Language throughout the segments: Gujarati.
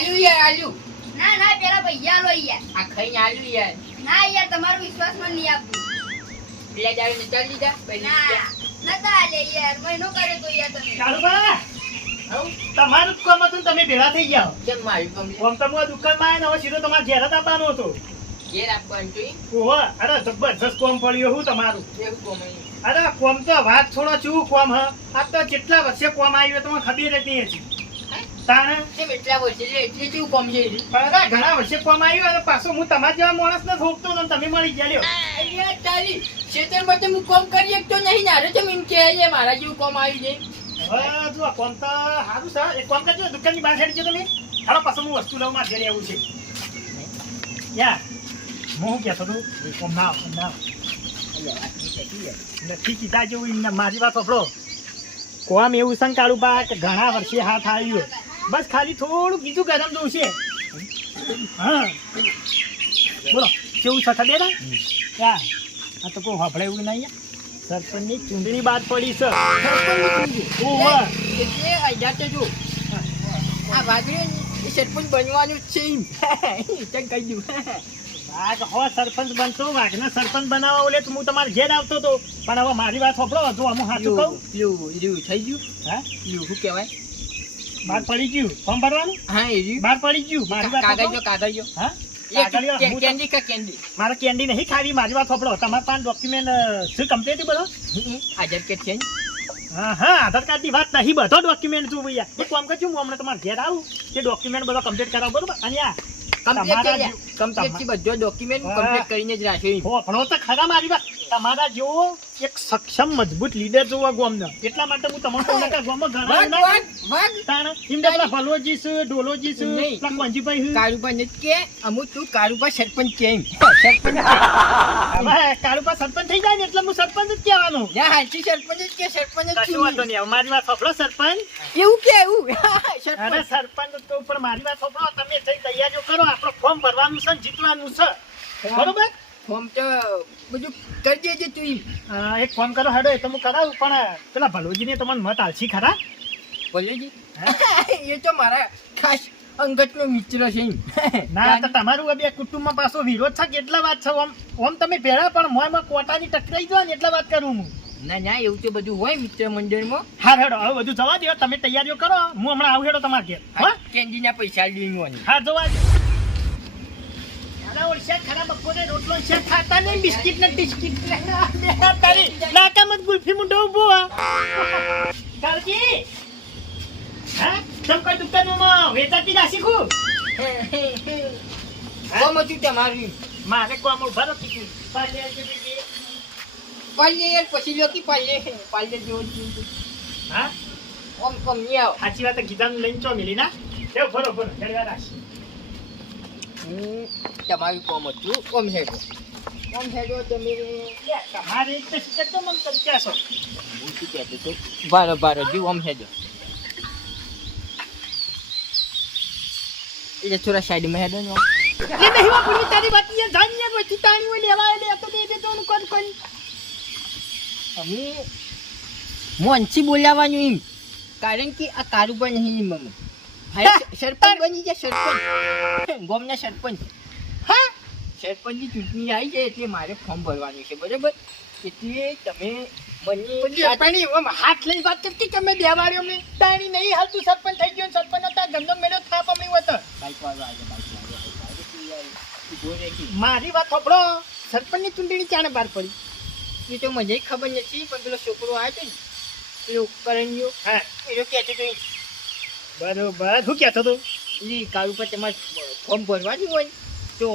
આલુ યાર આલુ. ના ના પેલા ભૈયા લો યાર. આ ખાઈને આલુ યાર. ના યાર તમારો વિશ્વાસ મને નહીં આપતું. પેલા દાડે નતા લીધા પછી ના નતા આલે યાર મહિનો કર્યો તો યાર તમે. કાળુબા, આવું તમારું જ કામ હતું ને તમે ભેળા થઈ ગયા. કેમ મારી કમ આમ તો હું આ દુકાનમાં આવીને હવે સીધો તમારે ઘેર જ આવવાનો હતો. ઘેર આપવાનું તો ઓહો, અરે જબરજસ્ત કોમ પડ્યું હું તમારું. એવું કોમ અરે કોમ તો વાત છોડો છું કોમ હ. આ તો કેટલા વર્ષે કોમ આવ્યું તમને ખબર જ નહીં હતી. તાણે કેમ એટલા વર્ષે એટલે કેવું કોમ છે અરે ઘણા વર્ષે કોમ આવ્યું અને પાછો હું તમારા જેવા માણસને થોપતો હતો ને તમે મળી ગયા લ્યો. અહીંયા તારી ખેતરમાં તો હું કોમ કરી શકતો નહીં ને હારે તો એમ કહે છે મારા જેવું કોમ આવી જાય. હવે જો આ કોમ તો સારું છે. એક કામ કરજો, દુકાનની બહાર છેડી તમે. હાલો પાછો હું વસ્તુ લઉં, મારે ઘરે આવું છે. યાર હું શું કહેતો હતો? કોમ ના આવ, કોમ ના આવ. નથી કીધા જેવું એમને મારી વાત સાંભળો. કોમ એવું છે ને કાળુબા કે ઘણા વર્ષે હાથ આવ્યો. બસ ખાલી થોડું બીજું ગરમ દઉં છે. હા બોલો કેવું છે ખબર ને? યાર આ તો કોઈ વાપરે એવું નહીં. સરપંચની ચૂંટણી બાદ પડી છે. ઓહો. એટલે આજા તો જો આ વાઘરે એ સરપંચ બનવાનું જ છે એમ કહી દઉં. વાઘ હો સરપંચ બનતો, વાઘને સરપંચ બનાવવા ઓલે તો હું તમારે ઘેર આવતો હતો. પણ હવે મારી વાત સાંભળો, જો હું સાચું કહું. રહ્યું થઈ ગયું. હા રહ્યું શું કહેવાય? બહાર પડી ગયું ફોર્મ ભરવાનું. હા એ રહ્યું. બહાર પડી ગયું. મારી વાત સાંભળો. કાગળિયો હા કાગળિયો કાગળિયો હું કેન્ડી કા કેન્ડી મારે કેન્ડી નહીં ખાવી. મારી વાત સાંભળો, તમારા પાંચ ડોક્યુમેન્ટ શું કમ્પ્લીટ બોલો? આધાર કાર્ડ છે હા હા આધાર કાર્ડની વાત નહીં, બધો ડોક્યુમેન્ટ છું ભૈયા. એક કામ કરજો, હું હમણાં તમારે ઘેર આવું તે ડોક્યુમેન્ટ બધો કમ્પ્લીટ કરાવો બરોબર. અને આ કમ્પ્લીટ બધો ડોક્યુમેન્ટ કમ્પ્લીટ કરીને જ રાખ્યો. હો ભણો તો ખરા મારી વાત. તમારા જેવો એક સક્ષમ મજબૂત લીડર જોવા ગામનો, એટલા માટે હું તમને કહું કે ગામમાં ઘણા તાણે એમ પેલા ભલોજી છે, ડોલોજી છે, પેલા કોંજીભાઈ છે. કારુબા નથી કે અમુક તું કારુબા સરપંચ કેમ હવે કાળુપા સરપંચ થઈ જાય ને એટલે હું સરપંચ જ કહેવાનો. હાચી સરપંચ જ કે સરપંચ જ કશું વાંધો નહીં. હવે મારી વાત સાંભળો સરપંચ. એવું કે એવું અરે સરપંચ જ કહું પણ મારી વાત સાંભળો. તમે જઈ તૈયારીઓ કરો, આપણો ફોર્મ ભરવાનું છે ને જીતવાનું છે બરોબર. ફોર્મ તો બધું કરી દેજે તું. એક ફોન કરો હેડો, એ તો હું કરાવું. પણ પેલા ભલોજીને તમને મત આલશી ખરા? ભલોજી એ તો મારા ખાસ અંગતનો મિત્ર છે. ના તો તમારું બે કુટુંબમાં પાછો વિરોધ છે કેટલા વાત છે. ઓમ તમે ભેળા પણ મોયમાં કોટાની ટકરાઈ જાવ ને એટલા વાત કરું હું. ના એવું તો બધું હોય મિત્ર મંડળમાં. હા હેડો હવે બધું જવા દો, તમે તૈયારીઓ કરો. હું હમણાં આવું હેડો તમારે ઘેર. હા કેન્ડીના પૈસા લેવાની. હા જવા દો. ખરા બપોરે રોટલો શેક ખાતા નહીં, બિસ્કિટ ને ટિસ્કિટ તારી નાકામાં ગુલ્ફી મુંડો ઉભો. કાળજી હા તમ કઈ દુકાનમાં વેચાતી ના શીખું. કોમ હતું તમારું. મારે કોમ ઉભા નથી. પાલે પછી લોકી પાલે જેવો હા ઓમ નહીં આવ. સાચી વાત ગીતાનું લઈને ચો મિલી ના કેવું ફરો ફરો ઘડવા રાખ. તમારું કોમ હતું ઓમ હેડો તમે તમારે એક તો શીખર તો મને તમે ક્યાં છો? હું શું કહેતો હતો બારો જીવ ઓમ હેડો એટલે થોડા સાઈડમાં હેડો ને એ નહીં વાપરી તારી વાત યાર જાણીએ કોઈ ચિતાણી હોય લેવા લે તો દે તો કોણ કોણ અમે મોનથી બોલાવાનું એમ કારણ કે આ કારુબા નહીં મમ્મી સરપંચ બની જાય. સરપંચ ગામના સરપંચ. હા સરપંચની ચૂંટણી આવી જાય એટલે મારે ફોર્મ ભરવાનું છે બરાબર. એટલે તમે મને પણ એમ હાથ લઈ વાત કરતી તમે દેવાડ્યો અમને તાણી નહીં હાલતું સરપંચ થઈ ગયો. સરપંચ હતા ધંધો મેળો થાપ અમે હતો. બાઈક વાળો આવે મારી વાત સાંભળો, સરપંચની ચૂંટણી ચાણે બહાર પડી એ તો મને ખબર નથી પણ પેલો છોકરો આવ્યો ને પેલો કરણ્યો હા એ કહેતો હતો બરોબર. શું કહેતો હતો? એ કાલ ઉપર તમારે ફોર્મ ભરવાનું હોય તો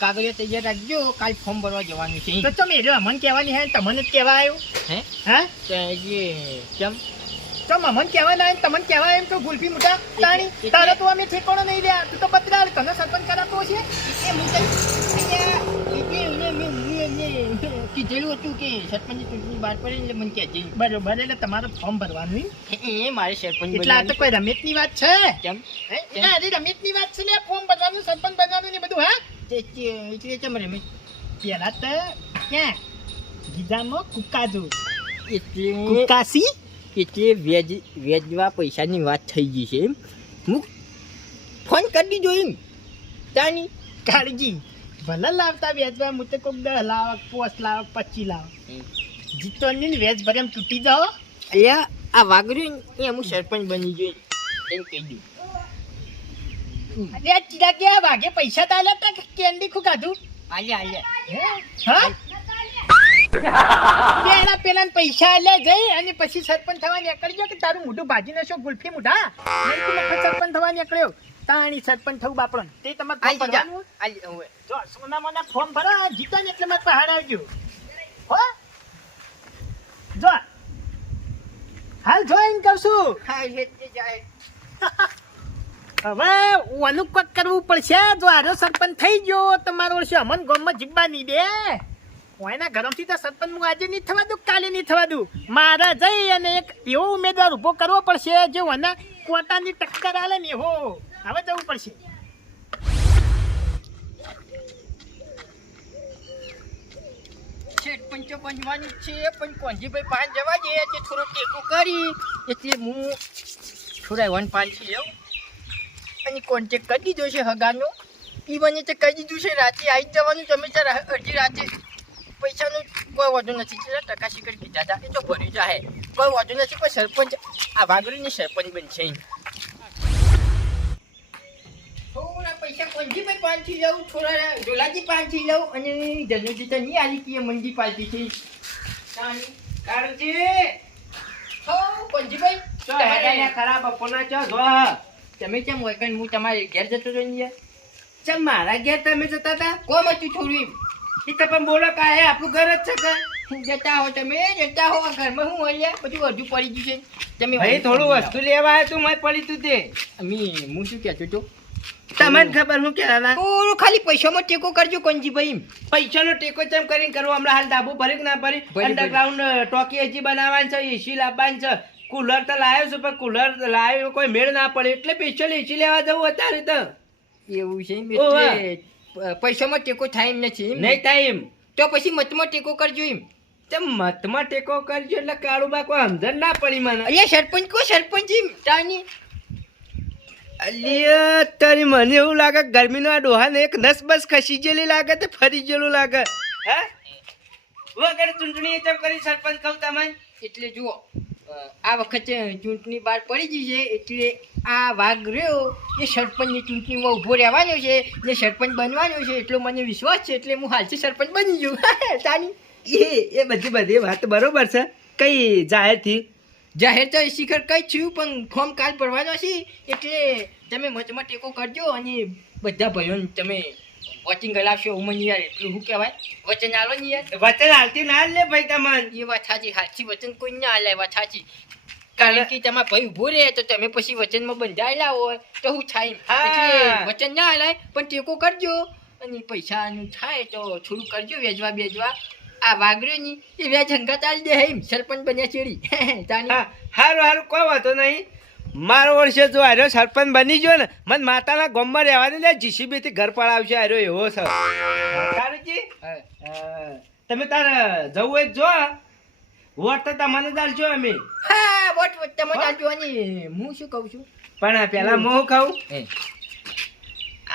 કાગળિયા તૈયાર રાખજો, કાલ ફોર્મ ભરવા જવાનું છે. તો તમે જો અમન કહેવાની હે તમને જ કહેવા આવ્યો હે હા કેમ તો અમન કહેવા ના તમને કહેવા એમ તો ગુલ્ફી મોટા તાણી તારે તો અમે ઠેકાણો નહીં રહ્યા. તું તો પતરાળ તને સરપંચ કરાતો છે. કીધેલું હતું કે સરપંચની ચૂંટણી બહાર પડે એટલે મને કહેજે. બરોબર એટલે તમારે ફોર્મ ભરવાનું એ મારે સરપંચ એટલે આ તો કોઈ રમેશની વાત છે. કેમ રમેશની વાત છે ને ફોર્મ ભરવાનું સરપંચ બનવાનું ને બધું. હા એટલે કેમ રમે પેલા તો ક્યાં ગીધામાં કુકાજો એટલે કુકાસી એટલે વેચવા પૈસાની વાત થઈ ગઈ છે. હું ફોન કરી દીધો એમ તાની કાળજી ભલે લાવતા વેચવા હું તો કોક 10 લાવક 5 લાવક 25 લાવક જીતો ને વેચ ભરે એમ તૂટી જાઓ અહીંયા આ વાગર્યું ને એ હું સરપંચ બની જોઈ એમ કહી દઉં અરે ચીડા કે વાગે પૈસા તાલે તો કેન્ડી ખુ કાઢું આલ્યા હા પેલા પેલા પૈસા આલે જઈ અને પછી સરપંચ થવા નીકળજો કે તારું મોઢું ભાજી નાખો ગુલ્ફી મુઢા નહીં તો મફત સરપંચ થવા નીકળ્યો તાણી સરપંચ થવું બાપડો તે તમારે ફોર્મ ભરવાનું જો સોના મોના ફોર્મ ભરા જીતો ને એટલે મત પહાડ આવજો હો જો હાલ જોઈન કરશું હા એટલે જાય હવે ઓનું કોક કરવું પડશે જો આરો સરપંચ થઈ ગયો તમારો વર્ષે અમન ગામમાં જીબા નહીં દે ઓયના ગરમથી તો સરપંચ હું આજે નહીં થવા દઉં કાલે નહીં થવા દઉં મારા જઈ અને એક એવો ઉમેદવાર ઊભો કરવો પડશે જે ઓના કોટાની ટક્કર આલે ને એવો હવે જવું પડશે સરપંચ બનવાનું છે પણ કોંજીભાઈ પાંચ જવા દે એટલે થોડો ટેકો કરી એટલે હું થોડા 1.5 લઉં અને કોન્ટેક્ટ કરી દીધો છે હગાનો ઈવને તો કહી દીધું છે રાતે આવી જવાનું તમે ચાર અડધી રાતે પૈસાનું કોઈ વાંધો નથી ટકા શીકર કીધા હતા એ તો ભરી જાય કોઈ વાંધો નથી પણ સરપંચ આ વાગડીની સરપંચ બનશે થોડા પૈસા કોંજીભાઈ 5 થી લઉં થોડા ઢોલાજી 5 થી લઉં અને જનુજી તો નહીં આલી કે મંડી પાલતી છે કાળજી હો કોંજીભાઈ તો હેડાને ખરાબ બપોરના ચો જો તમે કેમ હોય કે હું તમારે ઘેર જતો રહ્યો ને ચમ મારા ઘેર તમે જતા હતા કોમ હતું છોડ્યું એ તો પણ બોલો કાંઈ આપણું ઘર જ છે કે જતા હો તમે જતા હો ઘરમાં શું હોય બધું અડધું પડી ગયું છે તમે ભાઈ થોડું વસ્તુ લેવા આવ્યો તું મેં પડી તું તે હું શું કહેતો હતો તમને ખબર હું કહેતા હતા થોડું ખાલી પૈસામાં ટેકો કરજો કોંજીભાઈ પૈસાનો ટેકો ચમ કરીને કરવો હમણાં હાલ ડાબુ ભરી કે ના ભરી ભરી. અંડરગ્રાઉન્ડ ટોકી હજી બનાવવાની છે એસી લાવવાની છે કુલર તો લાવ્યો છું પણ કુલર લાવ્યો કોઈ મેળ ના પડે એટલે સ્પેશિયલ એસી લેવા જવું અત્યારે તો એવું છે એમ ઓવા. એટલે પૈસામાં ટેકો થાય એમ નથી એમ ને? નહીં ટાઈમ તો પછી મતમાં ટેકો કરજો એમ ચમ મતમાં ટેકો કરજો એટલે કાળુબા કોઈ સમજણ ના પડી મને અહીંયા સરપંચ કો સરપંચ એમ તાની અલિયા તારી મને એવું લાગે ગરમીનો આ ડોહાને એક નસ બસ ખસી ગયેલી લાગે તે ફરી ગયેલું લાગે હે વગર ચૂંટણી ચમ કરી સરપંચ કહું તમને એટલે જુઓ આ વખતે ચૂંટણી બહાર પડી ગઈ છે એટલે આ વાઘ રહ્યો એ સરપંચની ચૂંટણીમાં ઊભો રહેવાનો છે જે સરપંચ બનવાનો છે એટલો મને વિશ્વાસ છે એટલે હું હાલથી સરપંચ બની ગયો તાની એ બધી વાત બરોબર છે કઈ જાહેરથી જાહેર તો શિખર કઈ થયું પણ ફોર્મ કાલ ભરવાનો છે એટલે તમે મચમાં ટેકો કરજો અને બધા ભાઈઓને તમે વોચિંગ કરાવશો ઉમન યાર એટલું શું કહેવાય વચન આલો ને યાર વચન હાલતી ના લે ભાઈ તમને એ વાત સાચી હાચી વચન કોઈ ના આલે વાત સાચી કારણ કે તમારા ભાઈ ઉભો રહે તો તમે પછી વચનમાં બંધાયેલા હોય તો શું થાય એમ. હા. એટલે વચન ના હલાય પણ ટેકો કરજો અને પૈસાનું થાય તો થોડું કરજો વેચવા બેચવા આ વાગડ્યો ની એ વ્યાજ હંગાત આલી દે એમ સરપંચ બન્યા ચેડી તાની હારું કોઈ વાંધો નહીં મારો વર્ષે જો આર્યો સરપંચ બની ગયો ને મને માતાના ગામમાં રહેવાની લે જીસીબી થી ઘર પડાવશે આર્યો એવો છે કારુજી તમે તાર જવું હોય જો વોટ તો તમને જ આલજો અમે હા વોટ તમે ચાલજો અને હું શું કહું છું પણ પેલા હું ખાઉં હે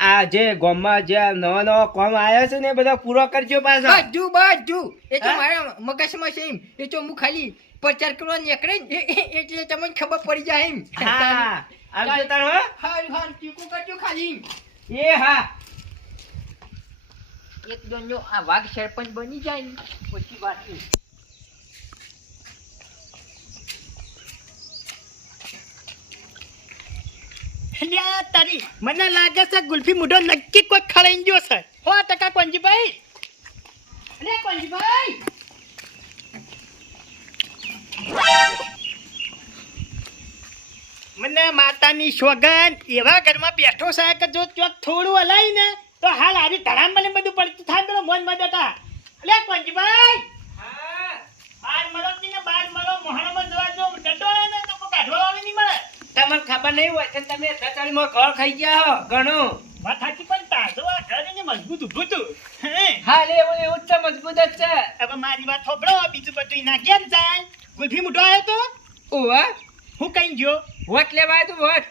આ જે ગામમાં જે નવા કોમ આવ્યા છે ને એ બધા પૂરો કરજો પાછા બધું એ તો હા? મારા મગજમાં છે એમ એ તો હું ખાલી પ્રચાર કરવા નીકળે ને એટલે તમને ખબર પડી જાય એમ હા આવજો તાર હો હાલ ટીકો કરજો ખાલી એ હા એક દોનો આ વાઘ સરપંચ બની જાય ને પછી વાત છે લ્યા તારી મને લાગે છે ગુલ્ફી મુઢો નક્કી કોઈ ખડાઈ ગયો છે 100% કોંજીભાઈ અરે કોંજીભાઈ મને માતાની સોગન એવા ઘરમાં બેઠો છે કે જો ચોક થોડું હલાય ને તો હાલ આરી ધડામ મને બધું પડતું થાય પેલો મોન મદતા અલે કોંજીભાઈ હા બાર મરો ને બાર મરો મોહણમાં જવા જો ડટો ને તો કોઈ કાઢવા વાળી નહીં મળે તમને ખબર નહીં હોય છે તમે દચાળીમાં ઘર ખાઈ ગયા હો ઘણું વાત સાચી પણ તાજો આ ઘર એને મજબૂત ઊભું હતું હે હા લે એવું જ છે મજબૂત જ છે હવે મારી વાત થોભળો બીજું બધું ના કેમ જાય ગુલ્ફી મુઢો આવ્યો તો ઓવા હું કઈ ગયો વોટ લેવા આવ્યો તું વોટ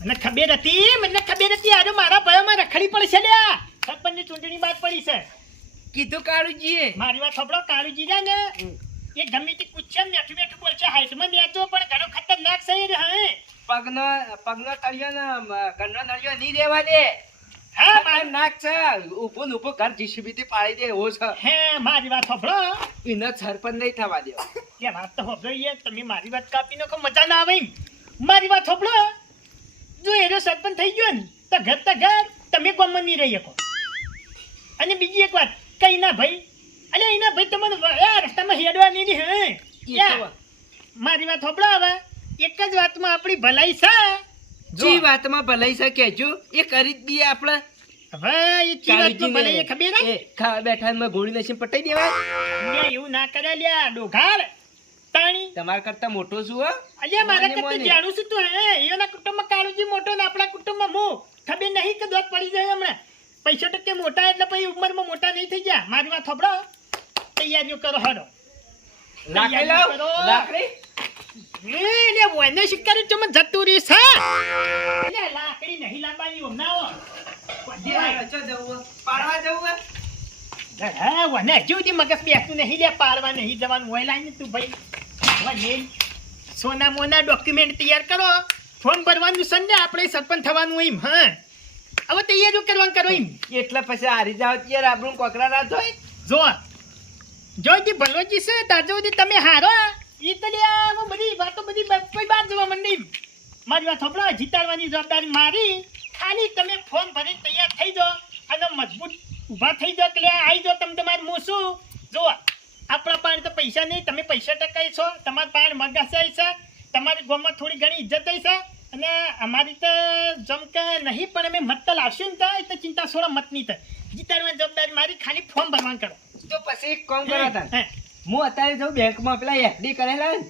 મને ખબર હતી આજે મારા ભયોમાં રખડી પડશે લ્યા સરપંચની ચૂંટણી બાદ પડી છે કીધું કાળુજીએ મારી વાત સાંભળો કાળુજી રે ને એ ગમે તે પૂછે મેઠું મેઠું બોલશે હાઈટમાં નેચો પણ ઘણો ખતરનાક છે રે હે પગનો તળિયો ને ઘરનો નળિયો નહીં રહેવા દે હા મારે નાક છે ઊભું ને ઊભું ઘર જીસીબી થી પાડી દે એવો છે હે મારી વાત સાંભળો એને સરપંચ નહીં થવા દે એ વાત તો સાંભળો યાર તમે મારી વાત કાપી નાખો મજા ના આવે એમ. મારી વાત સાંભળો જો એનો સરપંચ થઈ ગયો ને તો ઘર તમે ગામમાં નહીં રહી શકો અને બીજી એક વાત કઈ ના ભાઈ અલે એના ભાઈ તમને રસ્તામાં હેડવા નહીં દે હે યા, મારી વાત સાંભળો હવે એક જ વાતમાં આપણી ભલાઈ છે જી વાતમાં ભલાઈ છે કેજો એ કરી જ દઈએ આપણે હવે એ ચી વાતમાં ભલાઈ એ ખબર હે? ખાવા બેઠા માં ગોળી નસીબ પટાઈ દેવાય લ્યા, એવું ના કરે લ્યા ડોઘાર તાણી તમારા કરતા મોટો છું હો અલ્યા મારા મોને કરતા મોને. જાણું છું તું હે એના કુટુંબમાં કાળુજી મોટો ને આપણા કુટુંબમાં મો ખબર નહીં કે દોત પડી જાય હમણાં 65% મોટા એટલે પછી ઉંમરમાં મોટા નહીં થઈ ગયા મારી વાત સાંભળો તૈયારીઓ કરો હડો લાકડી લાવ લાકડી એ લે વને શિકારી ચમ જતું રહી છે લે લાકડી નહીં લાવવાની હમણાં ચો જવું પાડવા જવું હા વને હજુ મગજ બેસતું નહીં લે પાડવા નહીં જવાનું હોય લાઈને તું ભાઈ વને સોના મોના ડોક્યુમેન્ટ તૈયાર કરો ફોર્મ ભરવાનું છે ને આપણે સરપંચ થવાનું એમ હા હવે તૈયારીઓ કરવાનું કરો એમ એટલે પછી હારી જાવ ત્યારે આપણું કોકરા ના થાય જો જોઈતી ભલોજી છે તાજોદી તમે હારો ઈ તો લે આ બધી વાતો બધી કોઈ બાર જવા મંડી મારી વાત સાંભળો જીતાડવાની જવાબદારી મારી ખાલી તમે ફોર્મ ભરીને તૈયાર થઈ જાઓ અને મજબૂત ઊભા થઈ જાઓ કે લે આવી જાઓ તમે તમારું મૂસું જો આપણા પાસે તો પૈસા નહીં તમે પૈસા ટકાઈ છો તમારા પાસે મગાસાઈ છે તમારી ગામમાં થોડી ઘણી ઇજ્જત છે અને અમારી તો જમકે નહીં પણ અમે મત તો લાવશું ને તો ચિંતા છોડો મત નહીં થાય જીતાડવાની જવાબદારી મારી ખાલી ફોર્મ ભરવાનું કરો તો પછી એક કામ કરો તાન હે હું અત્યારે જાઉં બેંકમાં પેલા એફડી કરેલા ને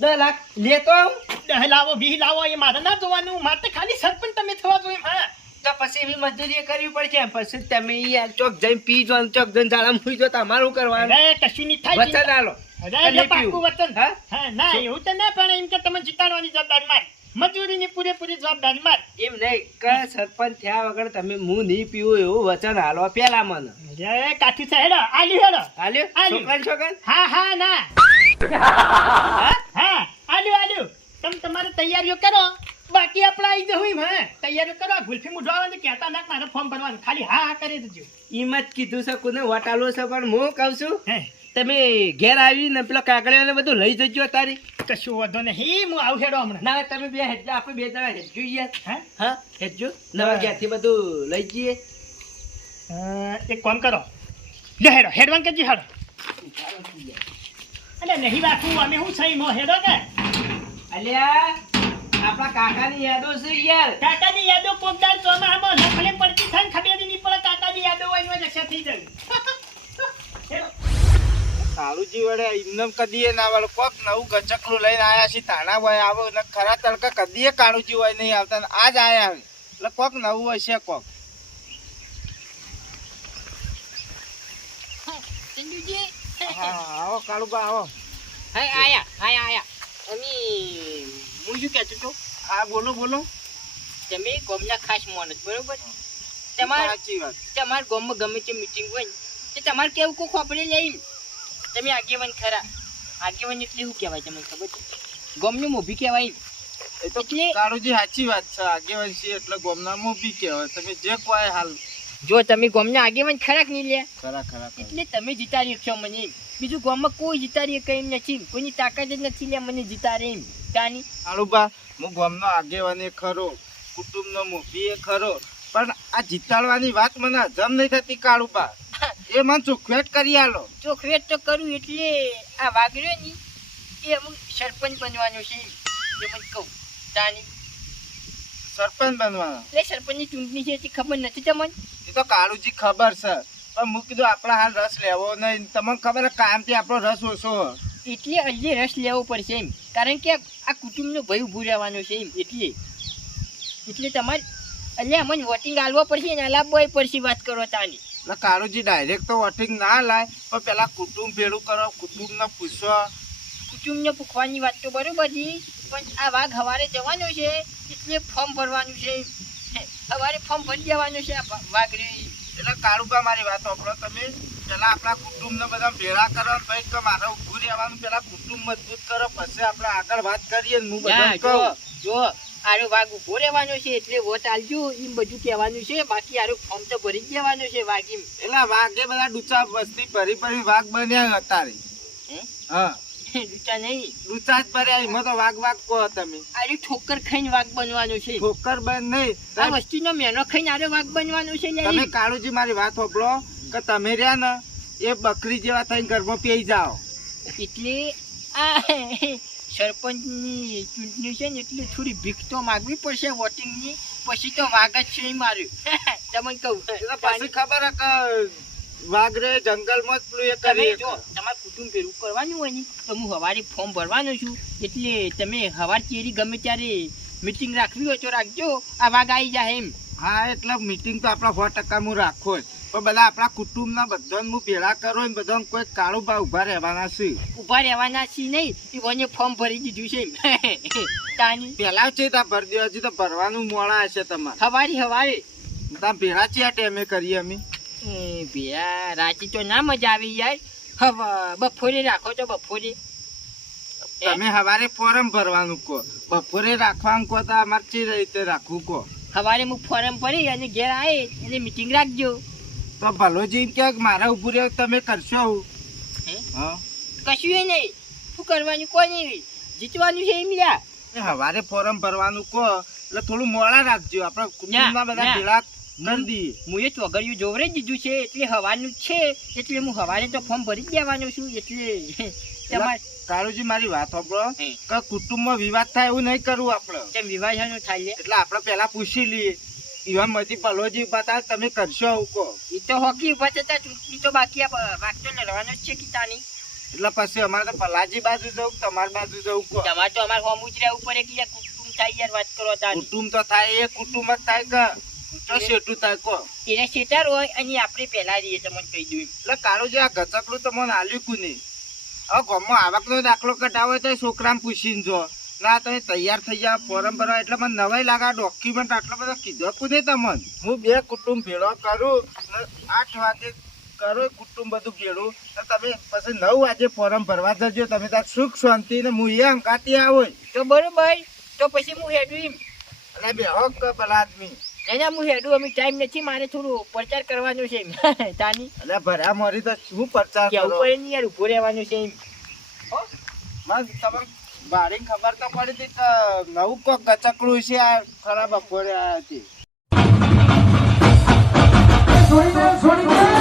10 લાખ લેતો આવું 10 લાવો 20 લાવો એ મારે ના જોવાનું મારે તો ખાલી સરપંચ તમે થવા જોઈએ હા તો પછી એવી મજૂરી કરવી પડશે પછી તમે યાર ચોક જઈને પી જો ને ચોક જઈને જાળા મૂકી જો તમારું કરવાનું અરે કશું નહીં થાય વચન આલો અરે નહીં પાકું પીવું. વચન હા? હા ના એવું તો ના પણ એમ કે તમે જીતાડવાની જવાબદારી મારી મજૂરીની પૂરેપૂરી જવાબદારી મારી એમ નહીં કે સરપંચ થયા વગર તમે હું નહીં પીવું એવું વચન હાલો પેલા મને અરે કાઠી છે હેડો આલ્યું હેડો હાલ્યો હાલ્યું. છોકરા છોકરા હા ના હા આલ્યું તમે તમારે તૈયારીઓ કરો બાકી આપણે આવી જવું એમ હા તૈયારીઓ કરો ગુલ્ફી મુઢવાનું કહેતા ના મારે ફોર્મ ભરવાનું ખાલી હા કરી દેજો એમ જ કીધું છે કોને વટાલો છે પણ હું કહું છું હે તમે ઘેર આવીને પેલો કાકડીઓને બધું લઈ જજો તારી કશું વાંધો નહીં હું આવું હેડો હમણાં ના તમે બે હેડજો આપણે બે જણા હેડજો યાર હે હા હેડજો નવા ઘેરથી બધું લઈ જઈએ એક કામ કરો લે હેડો હેડવાન કરજો હેડો અલે નહીં રાખવું અમે શું સહી મો હેડો કે અલ્યા આપણા કાકાની યાદો છે યાર કાકાની યાદો કોકદાર ચોમાહામાં લખલે પડતી થાય ને ખબર નહીં પડે કાકાની યાદો હોય ને જશે થઈ જાય હેડો કાળુજી વડે એમને કદીએ ના વાળો કોક નવું ગચકલું લઈને આયા છે તાણા ભાઈ આવો ને ખરા તડકા કદીએ કાળુજી હોય નહીં આવતા ને આજ આયા હવે એટલે કોક નવું હશે કોક ચંદુજી હા આવો કાળુબા આવો આયા અમે હું શું કહેતો હતો હા બોલો બોલો તમે ગામના ખાસ માણસ બરોબર તમારે સાચી વાત તમારા ગામમાં ગમે તે મીટિંગ હોય ને તો તમારે કેવું કોઈ ખોપડી લઈ તમે આગેવાન ખરા આગેવાન એટલે શું કહેવાય તમને ખબર છે ગામનું મોભી કહેવાય એ તો એટલે- કાળુજી સાચી વાત છે આગેવાન છે એટલે ગોમનામાં બી કહેવાય તમે જે કોઈ હાલ જો તમે ગામના આગેવાન ખરા કે નહીં લે ખરા ખરા ખરા. એટલે તમે જીતાડી શકશો મને એમ બીજું ગામમાં કોઈ જીતાડી કઈ નથી કોઈની તાકાત જ નથી લે મને જીતાડે એમ તાની કાળુબા હું ગોમનો આગેવાન એ ખરો કુટુંબનો મોભી એ ખરો પણ આ જીતાડવાની વાત મને હજમ નહીં થતી કાળુબા એ મને ચોખવેટ કરી આલો ચોખવેટ તો કરું એટલે આ વાગડ્યો ની એ અમુક સરપંચ બનવાનું છે એમ એ મને કહું તાની સરપંચ બનવાનો એટલે સરપંચની ચૂંટણી છે તે ખબર નથી તમને એ તો કાળુજી ખબર છે પણ હું કીધું આપણા હાલ રસ લેવો નહીં તમને ખબર છે કાયમથી આપણો રસ ઓછો એટલે હજી રસ લેવો પડશે એમ કારણ કે આ કુટુંબનો ભય ઊભું રહેવાનો છે એમ એટલે તમારે એટલે અમને વોટિંગ આલવો પડશે ને લાવવો પડશે વાત કરો તાની એટલે કાળુજી ડાયરેક્ટ તો વોટિંગ ના લાય પણ પેલા કુટુંબ ભેળું કરો કુટુંબને પૂછો કુટુંબને પૂછવાની વાત તો બરોબર છે પણ આ વાઘ હવારે જવાનો છે એટલે ફોર્મ ભરવાનું છે. હવારે ફોર્મ ભરી દેવાનું છે આ વાઘ રે. એટલે કાળુબા મારી વાત સાંભળો તમે. પેલા આપણા કુટુંબને બધા ભેળા કરો પછી તો મારે ઊભું રહેવાનું. પેલા કુટુંબ મજબૂત કરો પછી આપણે આગળ વાત કરીએ ને હું ના, બધા કહું. જો આરો વાઘ ઉભો રહેવાનો છે એટલે વોટ આલજો એમ બધું કહેવાનું છે. બાકી આરો ફોર્મ તો ભરી જ દેવાનું છે વાઘ એમ. એટલે વાઘે બધા ડૂચા વસ્તી ભરી વાઘ બન્યા અત્યારે. હે? હા લૂંટા નહીં, ડૂચા જ ભર્યા એમાં તો વાઘ કહો તમે. આરો ઠોકર ખાઈને વાઘ બનવાનો છે. ઠોકર બંધ નહીં. આ વસ્તીનો મેનો ખાઈને આરો વાઘ બનવાનો છે યાર. તમે કાળુજી મારી વાત સાંભળો કે તમે રહ્યા ને એ બકરી જેવા થઈને ઘરમાં પેઈ જાઓ. એટલે આ સરપંચની ચૂંટણી છે ને એટલે થોડી ભીખ તો માગવી પડશે વોટિંગની. પછી તો વાઘ જ છે માર્યું. તમને કહું એટલે પછી ખબર હે કે વાઘ રે જંગલમાં જ પેલું એ તમે કરી જો તમારે કુટુંબ ભેગું કરવાનું હોય ને તો હું હવારે ફોર્મ ભરવાનો છું. એટલે તમે હવાર ચેરી ગમે ત્યારે મીટિંગ રાખવી હોય તો રાખજો. આ વાઘ આવી જાય એમ. હા એટલે મીટિંગ તો આપણા 100% હું રાખો જ. પણ બધા આપણા કુટુંબના બધાને હું ભેળા કરો ને બધાને કોઈ કાળુબા ઉભા રહેવાના છે. ઉભા રહેવાના છીએ નહીં એ વને ફોર્મ ભરી દીધું છે એમ. તાની પેલા છે ત્યાં ભરી દેવા હજી તો ભરવાનું મોડા હશે તમારે. હવારે ત્યાં ભેળા છે આ ટાઈમે કરીએ અમે. ભેયા રાતે તો ના મજા આવી યાર. હવે બપોરે રાખો તો બપોરે. તમે સવારે ફોરમ ભરવાનું કહો, બપોરે રાખવાનું કહો તો અમારે ચી રીતે રાખવું કહો. સવારે હું ફોર્મ ભરી અને ઘેર આવે અને મીટિંગ રાખજો. તો ભલોજી કે મારા ઉભું રહ્યો તમે કરશો. હે? હા કશું એ નહીં. શું કરવાનું કોઈ નહીં. જીતવાનું છે એમ લ્યા. સવારે ફોરમ ભરવાનું કહો એટલે થોડું મોડા રાખજો. આપણા કુટુંબના બધા ના. ભેળા કરી દઈએ. હું એ ચોગડિયું જોવરે જ દીધું છે એટલે હવાનું જ છે. એટલે હું હવારે તો ફોર્મ ભરી જ દેવાનું છું. એટલે તમારે કાળુજી મારી વાત સાંભળો હે. કે કુટુંબમાં વિવાદ થાય એવું નહીં કરવું આપણે. તેમ વિભાજનો થાય લે. એટલે આપણે પેલા પૂછી લઈએ એવા મજી ભલોજી બતા તમે કરશો આવું કહો. એ તો હોકી ઉભા થતા ચૂંટણી તો બાકી આ વાગ તો લડવાનો જ છે કિતાની. એટલે પછી અમારે તો પલાજી બાજુ જવું તમારી બાજુ જવું કહો. તમારે તો અમારે હોમ ઉતર્યા ઉપર એક યાર કુટુંબ થાય યાર વાત કરો તાની. કુટુંબ તો થાય એ કુટુંબ જ થાય કે તો શેઠું થાય કહો. એને શેતાર હોય અને આપણે પહેલા રહીએ તમને કહી દઉં એમ. એટલે કાળુજી આ ગચકડું તો મને આલ્યું કુની. હવે ગામમાં આવકનો દાખલો કઢાવો હોય તો છોકરાને પૂછીને જો ના તમે તૈયાર થઈ જાવ ફોરમ ભરવા. એટલે મને નવાઈ લાગે ડોક્યુમેન્ટ આટલો બધો કીધો કુને તમને. હું 2 કુટુંબ ભેળો કરું ને 8 વાગે કરો કુટુંબ બધું ભેળું તો તમે પછી 9 વાગે ફોરમ ભરવા જજો. તમે તાર સુખ શાંતિ ને હું એ અંકાતી આવો તો બરોબર તો પછી હું હેડું એમ. અને બે હક પેલા આદમી એના હું હેડું. અમે ટાઈમ નથી મારે થોડું પ્રચાર કરવાનો છે એમ. તાની એટલે ભર્યા મરી તો શું પ્રચાર કેવું કરો. પડે નહીં યાર ઉભો રહેવાનું છે એમ. મને તમને બારી ખબર તો પડી હતી કે નવું કોક ગચકડું છે આ ખરાબ બપોરે આ હતી. છોડી દે